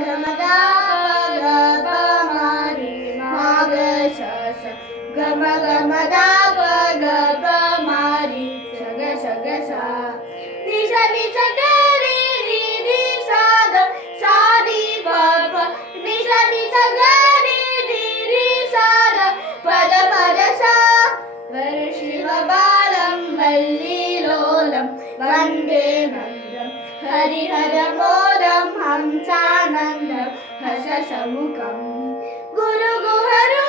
ಗಮದ ಗ ಪ ಮಾರಿ ಮಾಗ ಸ ಗಮ ಗಮದ ಪ ಗ ಪ ಮಾರಿ ಸಗ ಸಗ ಸ ನಿಸ ನಿಸ ಗರಿ ರಿ ರಿ ಸಾದ ಸಾದಿ ಪ ಪ ನಿಸ ನಿಸ ಗರಿ ರಿ ರಿ ಸಾದ ಪದ ಪದ ಸ ವರ ಶಿವ ಬಾಲಂ ವಲ್ಲೀಲೋಲಂ ವಂದೇ ಮಂದಂ ಹರಿಹರ ಮೋದಂ ಹಂಸಾನಂದಂ ಹಸ ಸಮುಖಂ ಗುರು ಗುಹರು